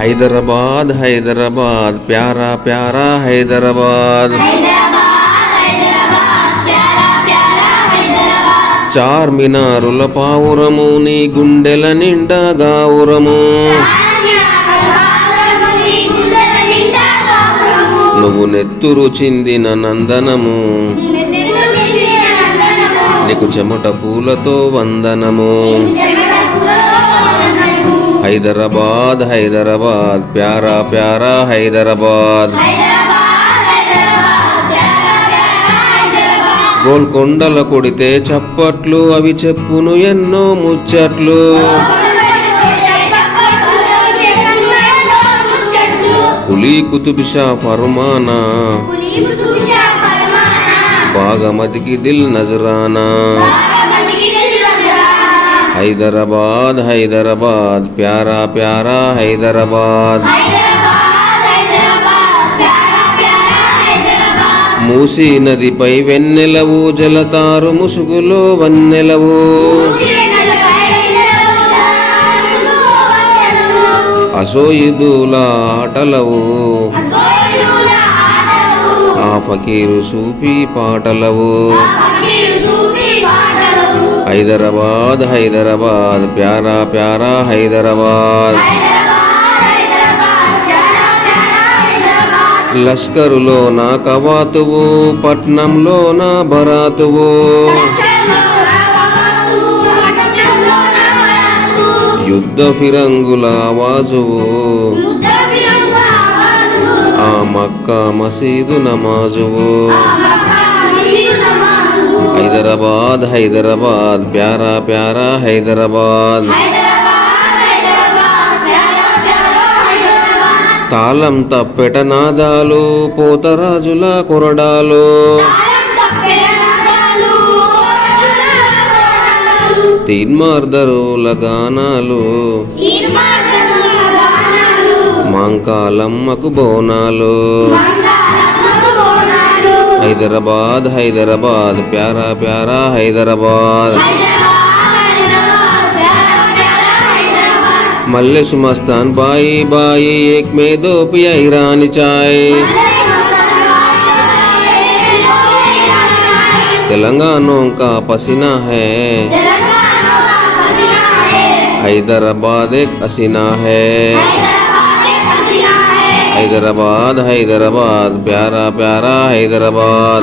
హైదరాబాద్ హైదరాబాద్ ప్యారా ప్యారా హైదరాబాద్. చార్మినారుల పావురము నీ గుండెల నిండా గావురము. నువ్వు నెత్తురు చిందిన నందనము. నీకు చెమట పూలతో వందనము. హైదరాబాద్ హైదరాబాద్ ప్యారా ప్యారా హైదరాబాద్. గోల్కొండల కొడితే చప్పట్లు అవి చెప్పును ఎన్నో ముచ్చట్లు. కులీ కుతుబిషా ఫర్మానా. బాగమతికి దిల్ నజరానా. హైదరాబాద్ హైదరాబాద్ ప్యారా ప్యారా హైదరాబాద్. మూసీ నదిపై వెన్నెలవు జలతారు ముసుగులో వన్నెలవు అసోయిదుల ఆటలవు ఆ ఫకీరు సూఫీ పాటలవు హైదరాబాద్ హైదరాబాద్ ప్యారా ప్యారా హైదరాబాద్. లష్కరులో నా కవాతువు పట్నంలో నా బరాతువు. యుద్ధ ఫిరంగుల వాజువు ఆ మక్క మసీదు నమాజువు. హైదరాబాద్ హైదరాబాద్ ప్యారా ప్యారా హైదరాబాద్. తాళం తప్పెట నాదాలు పోతరాజుల కొరడాలు. తీన్మార్దరుల గానాలు. మాంకాలమ్మకు బోనాలు. हैदराबाद हैदराबाद, प्यारा प्यारा हैदराबाद। मल्लेश मस्तान बाई बाई, एक में दो पिया ईरानी चाय तेलंगानों का पसीना है। हैदराबाद एक पसीना है। हैदराबाद हैदराबाद प्यारा प्यारा हैदराबाद।